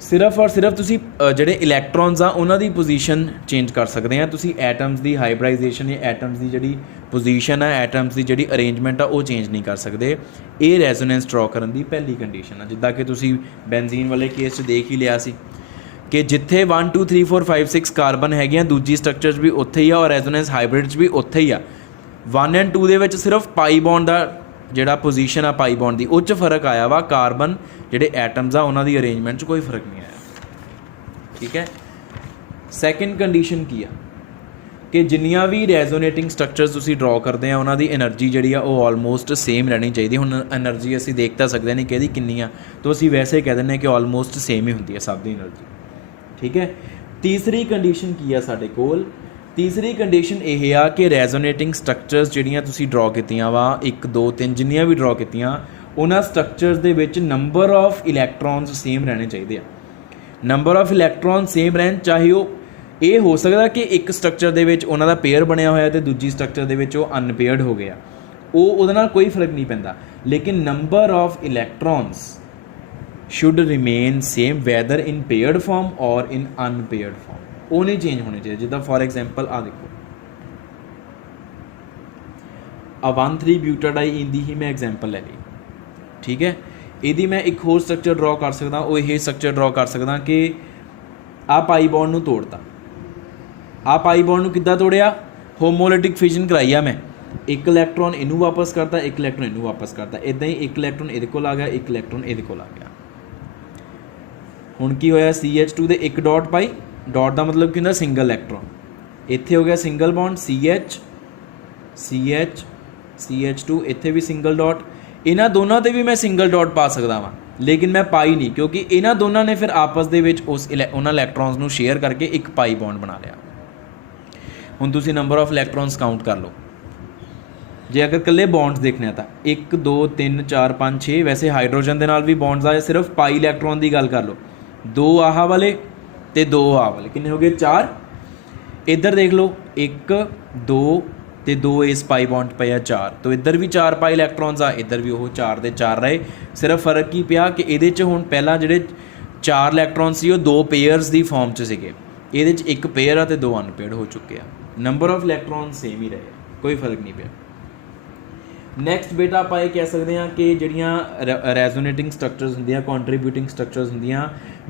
ਸਿਰਫ ਔਰ ਸਿਰਫ ਤੁਸੀਂ ਜਿਹੜੇ ਇਲੈਕਟ੍ਰੋਨਸ ਆ ਉਹਨਾਂ ਦੀ ਪੋਜੀਸ਼ਨ ਚੇਂਜ ਕਰ ਸਕਦੇ ਆ। ਤੁਸੀਂ ਐਟਮਸ ਦੀ ਹਾਈਬ੍ਰਿਡਾਈਜੇਸ਼ਨ ਜਾਂ ਐਟਮਸ ਦੀ ਜਿਹੜੀ ਪੋਜੀਸ਼ਨ ਆ, ਐਟਮਸ ਦੀ ਜਿਹੜੀ ਅਰੇਂਜਮੈਂਟ ਆ, ਉਹ ਚੇਂਜ ਨਹੀਂ ਕਰ ਸਕਦੇ। ਇਹ ਰੈਜ਼ੋਨੈਂਸ ਡਰਾ ਕਰਨ ਦੀ ਪਹਿਲੀ ਕੰਡੀਸ਼ਨ ਆ। ਜਿੱਦਾਂ ਕਿ ਤੁਸੀਂ ਬੈਂਜ਼ੀਨ ਵਾਲੇ ਕੇਸ 'ਚ ਦੇਖ ਹੀ ਲਿਆ ਸੀ ਕਿ ਜਿੱਥੇ 1 2 3 4 5 6 ਕਾਰਬਨ ਹੈਗੀਆਂ, ਦੂਜੀ ਸਟਰਕਚਰਸ ਵੀ ਉੱਥੇ ਹੀ ਆ ਔਰ ਰੈਜ਼ੋਨੈਂਸ ਹਾਈਬ੍ਰਿਡ 'ਚ ਵੀ ਉੱਥੇ ਹੀ ਆ। 1 ਐਂਡ 2 ਦੇ ਵਿੱਚ ਸਿਰਫ ਪਾਈ ਬੌਂਡ ਦਾ ਜਿਹੜਾ ਪੋਜੀਸ਼ਨ ਆ ਪਾਈ ਬੌਂਡ ਦੀ, ਉਹ 'ਚ ਫਰਕ ਆਇਆ ਵਾ। ਕਾਰਬਨ ਜਿਹੜੇ ਐਟਮਸ ਆ ਉਹਨਾਂ ਦੀ ਅਰੇਂਜਮੈਂਟ 'ਚ ਕੋਈ ਫਰਕ ਨਹੀਂ ਆਇਆ, ਠੀਕ ਹੈ। ਸੈਕਿੰਡ ਕੰਡੀਸ਼ਨ ਕੀ ਆ ਕਿ ਜਿੰਨੀਆਂ ਵੀ ਰੈਜ਼ੋਨੇਟਿੰਗ ਸਟਰਕਚਰਸ ਤੁਸੀਂ ਡਰਾ ਕਰਦੇ ਆ ਉਹਨਾਂ ਦੀ એનર્ਜੀ ਜਿਹੜੀ ਆ ਉਹ ਆਲਮੋਸਟ ਸੇਮ ਰਹਿਣੀ ਚਾਹੀਦੀ। ਹੁਣ એનર્ਜੀ ਅਸੀਂ ਦੇਖ ਤਾਂ ਸਕਦੇ ਨਹੀਂ ਕਿ ਇਹਦੀ ਕਿੰਨੀ ਆ, ਤਾਂ ਅਸੀਂ ਵੈਸੇ ਕਹਿ ਦਿੰਦੇ ਹਾਂ ਕਿ ਆਲਮੋਸਟ ਸੇਮ ਹੀ ਹੁੰਦੀ ਹੈ ਸਭ ਦੀ એનર્ਜੀ, ਠੀਕ ਹੈ। ਤੀਸਰੀ ਕੰਡੀਸ਼ਨ ਕੀ ਆ ਸਾਡੇ ਕੋਲ, ਤੀਸਰੀ ਕੰਡੀਸ਼ਨ ਇਹ ਆ ਕਿ ਰੈਜ਼ੋਨੇਟਿੰਗ ਸਟਰਕਚਰਸ ਜਿਹੜੀਆਂ ਤੁਸੀਂ ਡਰਾ ਕੀਤੀਆਂ ਵਾ 1 2 3 ਜਿੰਨੀਆਂ ਵੀ ਡਰਾ ਕੀਤੀਆਂ, ਉਹਨਾਂ ਸਟਰਕਚਰਸ ਦੇ ਵਿੱਚ ਨੰਬਰ ਆਫ ਇਲੈਕਟ੍ਰੋਨਸ ਸੇਮ ਰਹਿਣੇ ਚਾਹੀਦੇ ਆ। ਨੰਬਰ ਆਫ ਇਲੈਕਟ੍ਰੋਨ ਸੇਮ ਰਹਿਣ, ਚਾਹੇ ਉਹ ਇਹ ਹੋ ਸਕਦਾ ਕਿ ਇੱਕ ਸਟਰਕਚਰ ਦੇ ਵਿੱਚ ਉਹਨਾਂ ਦਾ ਪੇਅਰ ਬਣਿਆ ਹੋਇਆ ਅਤੇ ਦੂਜੀ ਸਟਰਕਚਰ ਦੇ ਵਿੱਚ ਉਹ ਅਨਪੇਅਰਡ ਹੋ ਗਿਆ, ਉਹਦੇ ਨਾਲ ਕੋਈ ਫਰਕ ਨਹੀਂ ਪੈਂਦਾ, ਲੇਕਿਨ number of electrons should remain same whether in paired form or in unpaired form, ਉਹ ਨਹੀਂ ਚੇਂਜ ਹੋਣੇ ਚਾਹੀਦੇ। ਜਿੱਦਾਂ ਫॉर ਐਗਜ਼ਾਮਪਲ ਆ ਦੇਖੋ, ਆ 1,3 ਬਿਊਟਾਡਾਈਨ ਦੀ ਹੀ ਮੈਂ ਐਗਜ਼ਾਮਪਲ ਲੈ ਲਈ, ਠੀਕ ਹੈ। ਇਹਦੀ ਮੈਂ ਇੱਕ ਹੋਰ ਸਟਰਕਚਰ ਡਰਾ ਕਰ ਸਕਦਾ, ਉਹ ਇਹ ਸਟਰਕਚਰ ਡਰਾ ਕਰ ਸਕਦਾ ਕਿ ਆ ਪਾਈ ਬੌਂਡ ਨੂੰ ਤੋੜਤਾ। ਆ ਪਾਈ ਬੌਂਡ ਨੂੰ ਕਿੱਦਾਂ ਤੋੜਿਆ, ਹੋਮੋਲੈਟਿਕ ਫਿਜ਼ਨ ਕਰਾਈ ਆ ਮੈਂ, ਇੱਕ ਇਲੈਕਟ੍ਰੋਨ ਇਹਨੂੰ ਵਾਪਸ ਕਰਤਾ, ਇੱਕ ਇਲੈਕਟ੍ਰੋਨ ਇਹਨੂੰ ਵਾਪਸ ਕਰਤਾ, ਇੱਦਾਂ ਹੀ ਇੱਕ ਇਲੈਕਟ੍ਰੋਨ ਇਹਦੇ ਕੋਲ ਆ ਗਿਆ, ਇੱਕ ਇਲੈਕਟ੍ਰੋਨ ਇਹਦੇ ਕੋਲ ਆ ਗਿਆ। ਹੁਣ ਕੀ ਹੋਇਆ, CH2 ਦੇ ਇੱਕ ਡਾਟ ਪਾਈ, ਡਾਟ ਦਾ ਮਤਲਬ ਕੀ ਹੁੰਦਾ, ਸਿੰਗਲ ਇਲੈਕਟ੍ਰੋਨ, ਇੱਥੇ ਹੋ ਗਿਆ single bond CH CH CH2, ਇੱਥੇ ਵੀ ਸਿੰਗਲ ਡਾਟ, ਇਹਨਾਂ ਦੋਨਾਂ ਤੇ ਵੀ मैं सिंगल डॉट पा सकता वा, लेकिन मैं पाई नहीं क्योंकि इन्हां दोनों ने फिर आपस दे विच उस उन्हां इलैक्ट्रॉन्स नूं शेयर करके एक पाई बॉन्ड बना लिया। हुण तुसीं नंबर ऑफ इलैक्ट्रॉन्स काउंट कर लो, जे अगर कल्ले बॉन्ड्स देखने तो 1 2 3 4 5 6, वैसे हाइड्रोजन के नाल भी बॉन्ड्स आए, सिर्फ पाई इलैक्ट्रॉन की गल कर लो, 2 आह वाले तो 2 आह वाले, कितने हो गए 4। इधर देख लो 1 2 तो 2 इस पाई बॉन्ड पे 4, तो इधर भी 4 पाई इलैक्ट्रॉन्स आ, इधर भी वो 4 के 4 रहे। सिर्फ फर्क की पिया कि ये हुण पहला जिहड़े 4 इलैक्ट्रॉन्स सी दो पेयर्स की फॉर्म च सीगे, ये एक पेयर आ तो 2 अनपेयर्ड हो चुके हैं। नंबर ऑफ इलैक्ट्रॉन सेम ही रहे, कोई फर्क नहीं पिया। नैक्सट बेटा आप ये कह सकते हैं कि जिहड़ियां रेजोनेटिंग स्ट्रक्चर्स होंदियां, कॉन्ट्रीब्यूटिंग स्ट्रक्चर्स होंदियां,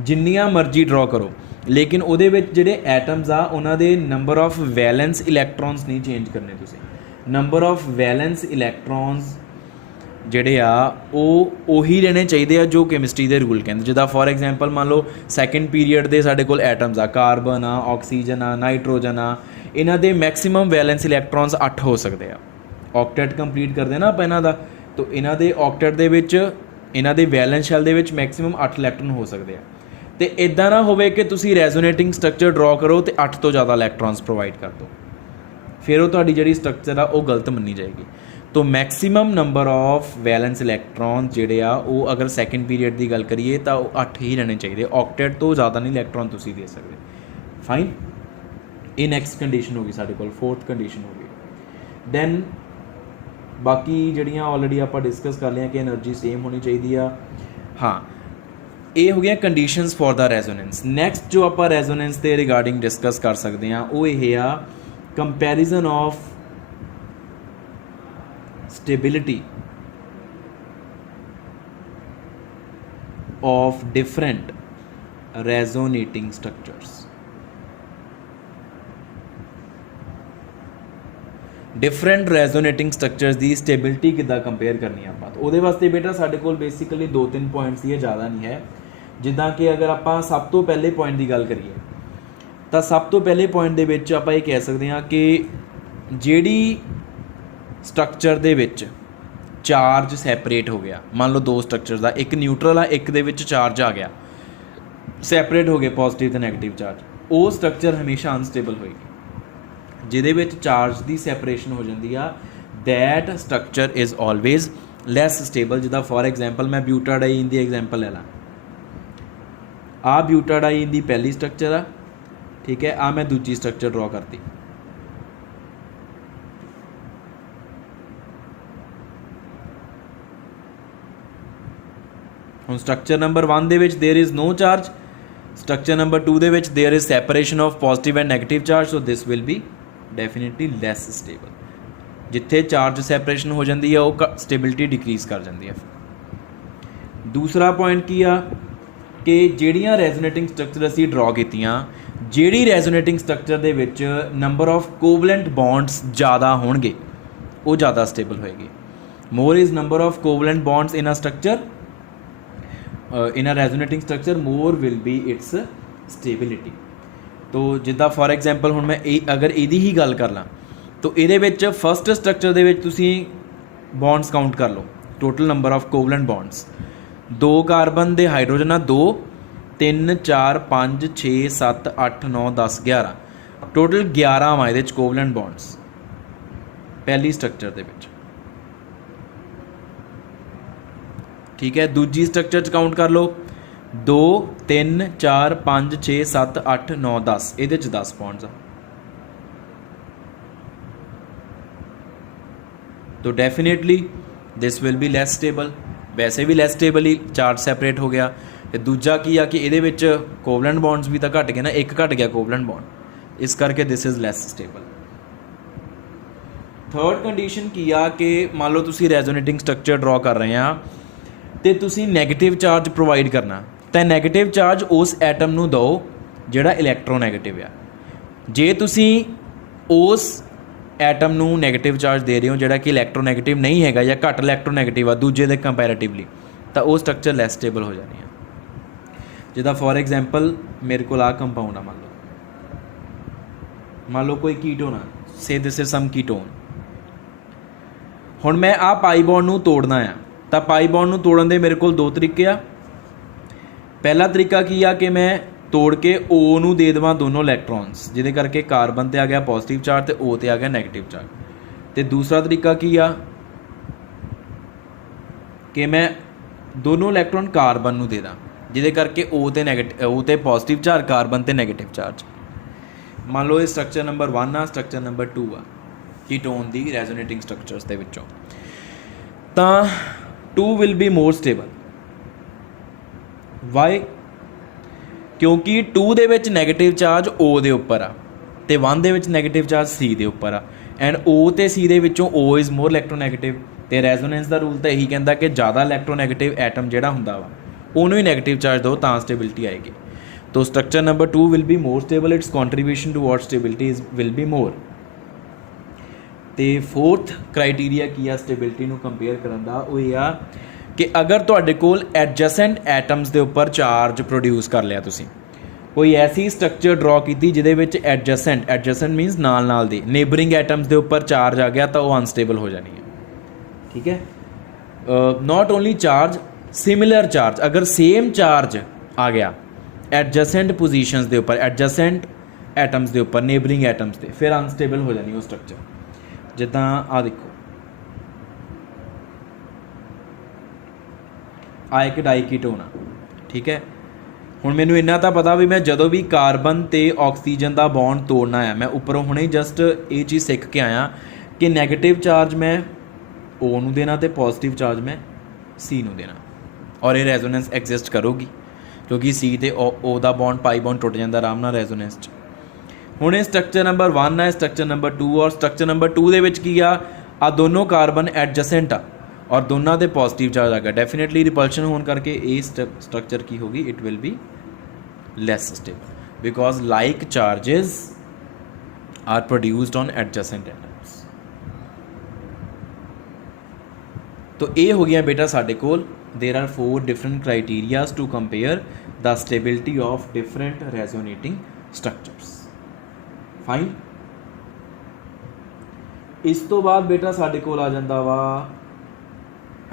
जिन्नियां मर्जी ड्रॉ करो, लेकिन उहदे विच जिहड़े एटम्स आ उन्हां दे नंबर ऑफ वैलेंस इलैक्ट्रॉन्स नहीं चेंज करने तुसीं। नंबर ऑफ वैलेंस इलैक्ट्रॉन्स ਜਿਹੜੇ ਆ ਉਹ ਉਹੀ ਰਹਿਣੇ ਚਾਹੀਦੇ ਆ ਜੋ ਕੈਮਿਸਟਰੀ ਦੇ ਰੂਲ ਕਹਿੰਦੇ। ਜਿੱਦਾਂ ਫੋਰ ਐਗਜ਼ਾਮਪਲ ਮੰਨ ਲਓ ਸੈਕਿੰਡ ਪੀਰੀਅਡ ਦੇ ਸਾਡੇ ਕੋਲ ਐਟਮਸ ਆ, ਕਾਰਬਨ ਆ, ਆਕਸੀਜਨ ਆ, ਨਾਈਟ੍ਰੋਜਨ ਆ, ਇਹਨਾਂ ਦੇ ਮੈਕਸਿਮਮ ਵੈਲੈਂਸ ਇਲੈਕਟ੍ਰॉन्स 8 ਹੋ ਸਕਦੇ ਆ। ਆਕਟੈਟ ਕੰਪਲੀਟ ਕਰਦੇ ਨਾ ਆਪਾਂ ਇਹਨਾਂ ਦਾ, ਤਾਂ ਇਹਨਾਂ ਦੇ ਆਕਟੈਟ ਦੇ ਵਿੱਚ ਇਹਨਾਂ ਦੇ ਵੈਲੈਂਸ ਸ਼ੈਲ ਦੇ ਵਿੱਚ ਮੈਕਸਿਮਮ 8 ਇਲੈਕਟ੍ਰॉन ਹੋ ਸਕਦੇ ਆ। ਤੇ ਇਦਾਂ ਨਾ ਹੋਵੇ ਕਿ ਤੁਸੀਂ ਰੈਜ਼ੋਨੇਟਿੰਗ ਸਟਰਕਚਰ ਡਰਾ ਕਰੋ ਤੇ 8 ਤੋਂ ਜ਼ਿਆਦਾ ਇਲੈਕਟ੍ਰॉन्स ਪ੍ਰੋਵਾਈਡ ਕਰ ਦਿਓ, ਫਿਰ ਉਹ ਤੁਹਾਡੀ ਜਿਹੜੀ ਸਟਰਕਚਰ ਆ ਉਹ ਗਲਤ ਮੰਨੀ ਜਾਏਗੀ। तो maximum number of valence electron जोड़े आ अगर सैकेंड पीरीयड की गल करिए तो 8 ही रहने चाहिए, ऑक्टेट तो ज़्यादा नहीं इलैक्ट्रॉन तुसी दे सकते। फाइन, ये नैक्सट कंडीशन होगी साढ़े कोल, फोर्थ कंडीशन होगी। दैन बाकी जड़ियाँ ऑलरेडी आप डिस्कस कर लिया कि एनर्जी सेम होनी चाहिए आ। हाँ, ये हो गया conditions for the resonance. Next जो आप रेजोनेंस के रिगार्डिंग डिस्कस कर सकते हैं वो ये आ comparison of stability of different resonating structures। Different resonating structures की स्टेबिलिटी किद्दां कंपेयर करनी आपां, तो उहदे वास्ते बेटा साडे कोल बेसिकली 2-3 पॉइंट्स ही है, ज़्यादा नहीं है। जिद्दां कि अगर आपां सब तो पहले पॉइंट की गल करिए तो सब तो पहले पॉइंट दे विच आपां ये कह सकते हैं कि जिहड़ी structure they which charge separate हो गया, मान लो 2 स्ट्रक्चर का, एक न्यूट्रल आ, एक दे विच चार्ज आ गया, सैपरेट हो गए पॉजिटिव तो नैगेटिव चार्ज, वो स्ट्रक्चर हमेशा अनस्टेबल होएगी। जिहदे विच चार्ज की सैपरेशन हो जाती है, that structure is always less stable. जिदा फॉर एग्जाम्पल मैं ब्यूटाडाइन की एग्जाम्पल ले ला, आ ब्यूटाडाइन की पहली स्ट्रक्चर आ, ठीक है, आ मैं दूजी स्ट्रक्चर ड्रॉ करती। ਹੁਣ स्ट्रक्चर नंबर 1 ਦੇ ਵਿੱਚ there is no charge, structure number 2 ਦੇ ਵਿੱਚ there is separation of positive and negative charge, so this will be definitely less stable. जिथे चार्ज सैपरेशन हो जाती है वो स्टेबिलिटी डिक्रीज़ कर जाती है। दूसरा पॉइंट की आ कि ਜਿਹੜੀਆਂ रेजोनेटिंग स्ट्रक्चर असीं ड्रॉ कीतियां, ਜਿਹੜੀ रेजोनेटिंग स्ट्रक्चर ਦੇ ਵਿੱਚ नंबर ऑफ कोवलेंट बॉन्ड्स ज़्यादा होणगे वो ज़्यादा स्टेबल होएगी। मोर is number of covalent bonds in a structure in a resonating structure, more will be it's stability. तो जिद्दां फॉर एग्जाम्पल हुण मैं अगर इहदी ही गल कर ला, तो इहदे विच फस्ट स्ट्रक्चर दे विच तुसीं बॉन्ड्स काउंट कर लो, total number of covalent bonds 2 carbon दे हाइड्रोजन 2 3 4 5 6 7 8 9 10 11, टोटल 11 वा इहदे च कोवलेंट बॉन्ड्स पहली स्ट्रक्चर दे विच, ठीक है। दूजी स्ट्रक्चर च काउंट कर लो 2 3 4 5 6 7 8 9 10, ये 10 बॉन्ड्स आ, तो definitely this will be less stable. वैसे भी लैस स्टेबल ही चार्ज सैपरेट हो गया। तो दूजा की आ कि ये कोवलेंट बॉन्ड्स भी तो घट गए ना, एक घट गया कोवलेंट बॉन्ड, इस करके this is less stable. Third condition की आ कि मान लो तुसी रेजोनेटिंग स्ट्रक्चर ड्रॉ कर रहे हैं तो तुसी नैगेटिव चार्ज प्रोवाइड करना, तो नैगेटिव चार्ज उस एटम नूं दो जिहड़ा इलैक्ट्रोनैगेटिव आ। जे तुसी उस एटम नूं नैगेटिव चार्ज दे रहे हो जिहड़ा कि इलैक्ट्रोनैगेटिव नहीं हैगा या घट इलैक्ट्रोनैगेटिव आ दूजे दे कंपैरेटिवली, तो वो स्ट्रक्चर लैस स्टेबल हो जानी है। जिदा फॉर एग्जाम्पल मेरे को कंपाउंड आ, मान लो कोई कीटोन आ, से दिस इज सम कीटोन। हुण मैं आ पाई बॉन्ड नूं तोड़ना आ, ਤਾਂ ਪਾਈ ਬੌਂਡ ਨੂੰ ਤੋੜਨ ਦੇ ਮੇਰੇ ਕੋਲ ਦੋ ਤਰੀਕੇ ਆ। ਪਹਿਲਾ ਤਰੀਕਾ ਕੀ ਆ ਕਿ ਮੈਂ ਤੋੜ ਕੇ O ਨੂੰ ਦੇ ਦੇਵਾਂ ਦੋਨੋਂ ਇਲੈਕਟ੍ਰੋਨਸ, ਜਿਹਦੇ ਕਰਕੇ ਕਾਰਬਨ ਤੇ ਆ ਗਿਆ ਪੋਜ਼ਿਟਿਵ ਚਾਰਜ ਤੇ O ਤੇ ਆ ਗਿਆ ਨੈਗੇਟਿਵ ਚਾਰਜ। ਤੇ ਦੂਸਰਾ ਤਰੀਕਾ ਕੀ ਆ ਕਿ ਮੈਂ ਦੋਨੋਂ ਇਲੈਕਟ੍ਰੋਨ ਕਾਰਬਨ ਨੂੰ ਦੇ ਦਾਂ, ਜਿਹਦੇ ਕਰਕੇ O ਤੇ ਪੋਜ਼ਿਟਿਵ ਚਾਰਜ, ਕਾਰਬਨ ਤੇ ਨੈਗੇਟਿਵ ਚਾਰਜ। ਮੰਨ ਲਓ ਇਹ ਸਟਰਕਚਰ ਨੰਬਰ 1 ਆ, ਸਟਰਕਚਰ ਨੰਬਰ 2 ਆ ਕੀਟੋਨ ਦੀ ਰੈਜ਼ੋਨੇਟਿੰਗ ਸਟਰਕਚਰਸ ਦੇ ਵਿੱਚੋਂ। ਤਾਂ 2 will be more stable. Why? ਕਿਉਂਕਿ 2 ਦੇ ਵਿੱਚ ਨੈਗੇਟਿਵ ਚਾਰਜ O ਦੇ ਉੱਪਰ ਆ ਤੇ 1 ਦੇ ਵਿੱਚ ਨੈਗੇਟਿਵ ਚਾਰਜ C ਦੇ ਉੱਪਰ ਆ, ਐਂਡ O ਤੇ C ਦੇ ਵਿੱਚੋਂ O ਇਜ਼ ਮੋਰ ਇਲੈਕਟ੍ਰੋਨੈਗੇਟਿਵ। ਤੇ ਰੈਜ਼ੋਨੈਂਸ ਦਾ ਰੂਲ ਤਾਂ ਇਹੀ ਕਹਿੰਦਾ ਕਿ ਜ਼ਿਆਦਾ ਇਲੈਕਟ੍ਰੋਨੈਗੇਟਿਵ ਐਟਮ ਜਿਹੜਾ ਹੁੰਦਾ ਵਾ ਉਹਨੂੰ ਹੀ ਨੈਗੇਟਿਵ ਚਾਰਜ ਦਿਓ ਤਾਂ ਸਟੇਬਿਲਿਟੀ ਆਏਗੀ। तो structure number 2 will be more stable, it's contribution towards stability will be more. तो फोर्थ क्राइटेरिया की आ स्टेबिलिटी नूं कंपेयर करन दा, वो ये आ कि अगर तुहाडे कोल एडजैसेंट एटम्स दे उपर चार्ज प्रोड्यूस कर लिया, तुसीं कोई ऐसी स्ट्रक्चर ड्रॉ की जिहदे विच एडजैसेंट मीनस नाल नाल दे नेबरिंग एटम्स दे उपर चार्ज आ गया तो वह अनस्टेबल हो जानी है। ठीक है, not only charge, similar charge, अगर सेम चार्ज आ गया एडजैसेंट पोजीशंस के उपर, एडजैसेंट एटम्स के उपर, नेबरिंग एटम्स के, फिर अनस्टेबल हो जानी वो स्ट्रक्चर। जिदा आ देखो आ एक डाईकीटोन आ, ठीक है। हुण मैनूं इन्ना तां पता भी मैं जदों भी कार्बन ते ऑक्सीजन का बॉन्ड तोड़ना है, मैं उपरों हुणे जस्ट ये चीज़ सीख के आया कि नैगेटिव चार्ज मैं O नूं देना तो पॉजिटिव चार्ज मैं C नूं देना, और ये रेजोनेंस एग्जिस्ट करूगी क्योंकि C ते O दा बॉन्ड पाई बॉन्ड टुट जाता आराम नाल रेजोनेंस च। हुण स्ट्रक्चर नंबर 1 है, स्ट्रक्चर नंबर 2, और स्ट्रक्चर नंबर 2 दे विच की आ दोनों कार्बन एडजसेंट आ और दोनों दे पॉजिटिव चार्ज आ गया। डेफिनेटली रिपल्शन होने करके ये स्ट्रक्चर की होगी, it will be less stable because like charges are produced on adjacent atoms. तो ये हो गया बेटा साडे कोल there are 4 different criteria to compare the stability of different resonating structures. Fine. इस तो बाद बेटा साडे कोल आ जांदा वा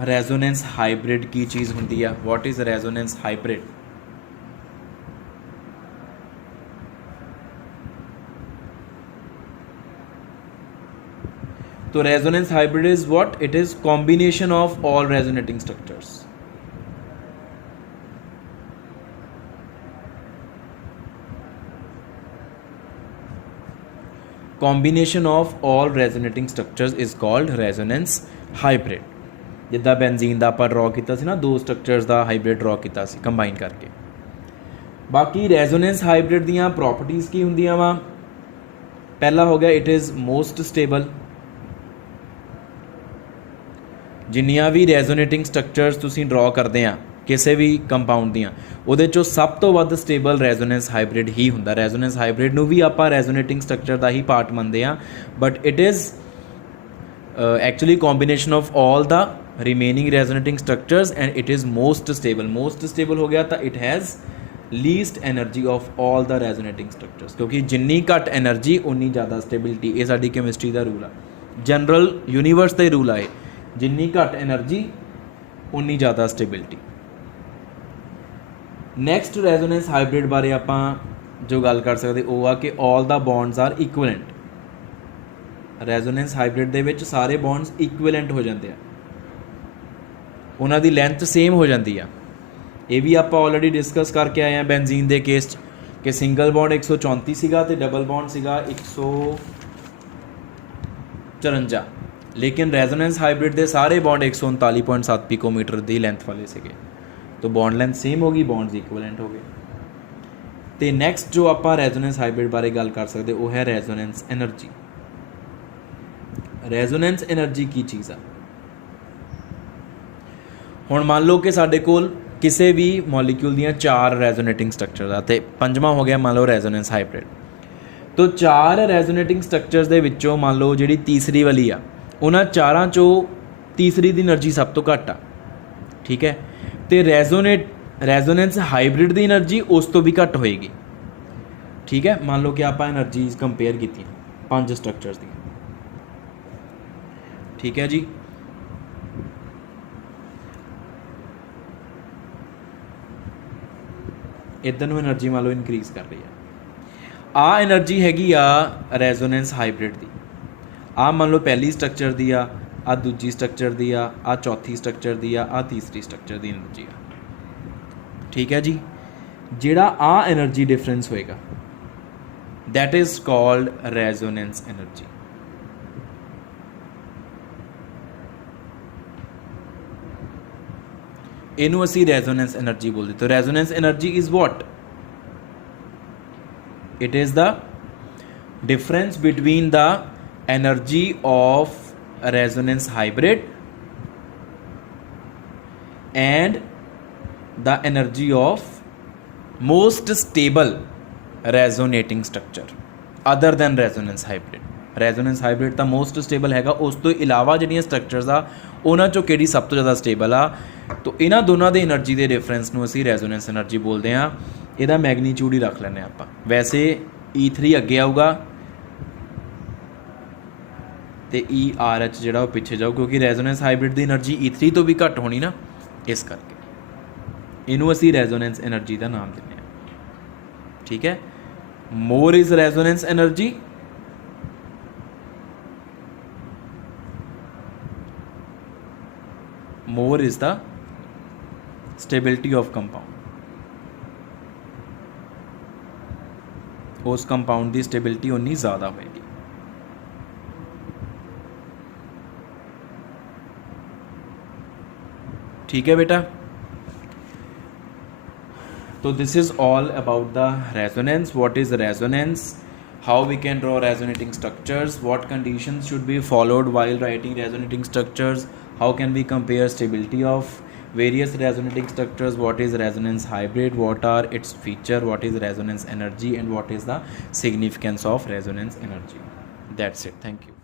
रेजोनेंस हाइब्रिड की चीज़ हुंदी आ। What is resonance hybrid? तो resonance hybrid is what? It is combination of all resonating structures. Combination of all resonating structures is called resonance hybrid. जिद्दां बेंजीन दा आपां ड्रॉ कीता सी ना, 2 स्ट्रक्चर्स दा हाइब्रिड ड्रॉ कीता सी कंबाइन करके। बाकी रेजोनेंस हाइब्रिड दियां प्रॉपर्टीज़ की हुंदियां वा? पहला हो गया इट इज़ मोस्ट स्टेबल। जिन्नियां भी रेजोनेटिंग स्ट्रक्चर्स तुसीं ड्रॉ करदे आ किसी भी कंपाउंड दियां, ਉਹਦੇ ਚੋਂ ਸਭ ਤੋਂ ਵੱਧ ਸਟੇਬਲ ਰੈਜ਼ੋਨੈਂਸ ਹਾਈਬ੍ਰਿਡ ਹੀ ਹੁੰਦਾ। ਰੈਜ਼ੋਨੈਂਸ ਹਾਈਬ੍ਰਿਡ ਨੂੰ ਵੀ ਆਪਾਂ ਰੈਜ਼ੋਨੇਟਿੰਗ ਸਟਰਕਚਰ ਦਾ ਹੀ ਪਾਰਟ ਮੰਨਦੇ ਆ, but it is actually combination of all the remaining resonating structures and it is most stable. Most stable ਹੋ ਗਿਆ ਤਾਂ it has least energy of all the resonating structures, क्योंकि जिन्नी घट एनर्जी उन्नी ज़्यादा स्टेबिलिटी। ये साडी कैमिस्ट्री का रूल है, जनरल यूनीवर्स का ही रूल है, जिन्नी घट एनर्जी उन्नी ज़्यादा स्टेबिलिटी। नैक्सट रेजोनेंस हाइब्रिड बारे आपां जो गल कर सकते वो आ कि all the bonds are equivalent. Resonance hybrid दे विच सारे बॉन्ड्स इक्वलेंट हो जाते हैं, उन्हां दी लेंथ सेम हो जाती है। ये भी आप ऑलरेडी डिस्कस करके आए हैं बेंजीन के केस कि सिंगल बॉन्ड 134 सीगा ते डबल बॉन्ड सीगा 154, लेकिन रेजोनेंस हाइब्रिड के सारे बॉन्ड 139.7 पिकोमीटर की लेंथ वाले सीगे, तो बॉन्ड लेंथ सेम होगी, बॉन्ड्स इक्वलेंट हो गए। तो नैक्सट जो आप रेजोनेंस हाइब्रिड बारे गल कर सकते वो है रेजोनेंस एनर्जी। रेजोनेंस एनर्जी की चीज़ आ? हुण मान लो कि साडे कोल किसी भी मॉलीक्यूल दियां 4 रेजोनेटिंग स्ट्रक्चर आ, ते पंजवां हो गया मान लो रेजोनेंस हाइब्रिड। तो 4 रेजोनेटिंग स्ट्रक्चर्स दे विच्चों मान लो जिहड़ी तीसरी वाली आ, उन्हां 4 चों तीसरी दी एनर्जी सब तो घट आ, ठीक है। तो रेजोनेंस हाइब्रिड की एनर्जी उस तो भी घट होएगी, ठीक है। मान लो कि आप एनर्जीज कंपेयर की 5 स्ट्रक्चर्स दी, ठीक है जी। इधर ਨੂੰ એનર્ਜੀ ਮੰਨ ਲਓ ਇਨਕਰੀਜ਼ ਕਰ ਰਹੀ ਆ એનર્ਜੀ ਹੈਗੀ ਆ ਰੈਜ਼ੋਨੈਂਸ ਹਾਈਬ੍ਰਿਡ ਦੀ। ਮੰਨ ਲਓ ਪਹਿਲੀ ਸਟਰਕਚਰ ਦੀ ਆ ਦੂਜੀ ਸਟਰਕਚਰ ਦੀ ਆ ਚੌਥੀ ਸਟਰਕਚਰ ਦੀ ਆ ਤੀਸਰੀ ਸਟਰਕਚਰ ਦੀ એનર્ਜੀ ਆ। ਠੀਕ ਹੈ ਜੀ। ਜਿਹੜਾ એનર્ਜੀ ਡਿਫਰੈਂਸ ਹੋਏਗਾ that is called resonance energy। ਇਹਨੂੰ ਅਸੀਂ resonance energy ਬੋਲਦੇ। ਤਾਂ resonance energy is what? It is the difference between the energy of resonance hybrid and the energy of most stable resonating structure other than resonance hybrid। resonance hybrid ਤਾਂ most stable ਹੈਗਾ। ਉਸ ਤੋਂ ਇਲਾਵਾ ਜਿਹੜੀਆਂ structures ਆ ਉਹਨਾਂ ਚੋਂ ਕਿਹੜੀ ਸਭ ਤੋਂ ਜ਼ਿਆਦਾ ਸਟੇਬਲ ਆ? ਤਾਂ ਇਹਨਾਂ ਦੋਨਾਂ ਦੇ એનર્ਜੀ ਦੇ ਡਿਫਰੈਂਸ ਨੂੰ ਅਸੀਂ ਰੈਜ਼ੋਨੈਂਸ એનર્ਜੀ ਬੋਲਦੇ ਹਾਂ। ਇਹਦਾ ਮੈਗਨੀਚਿਊਡ ਹੀ ਰੱਖ ਲੈਂਦੇ ਆਪਾਂ। ਵੈਸੇ E3 ਅੱਗੇ ਆਊਗਾ ਤੇ ERH ਜਿਹੜਾ ਉਹ ਪਿੱਛੇ ਜਾਊ, ਕਿਉਂਕਿ ਰੈਜ਼ੋਨੈਂਸ ਹਾਈਬ੍ਰਿਡ ਦੀ એનર્ਜੀ E3 ਤੋਂ ਵੀ ਘੱਟ ਹੋਣੀ ਨਾ, ਇਸ ਕਰਕੇ ਇਹਨੂੰ ਅਸੀਂ ਰੈਜ਼ੋਨੈਂਸ એનર્ਜੀ ਦਾ ਨਾਮ ਦਿੰਦੇ ਹਾਂ। ਠੀਕ ਹੈ। more is resonance energy, more is the stability of compound। उस कंपाउंड की स्टेबिलिटी उन्नी ज़्यादा होएगी। ठीक है बेटा। So this is all about the resonance। What is resonance? How we can draw resonating structures? What conditions should be followed while writing resonating structures? How can we compare stability of various resonating structures? What is resonance hybrid? What are its features? What is resonance energy? And what is the significance of resonance energy? That's it. Thank you.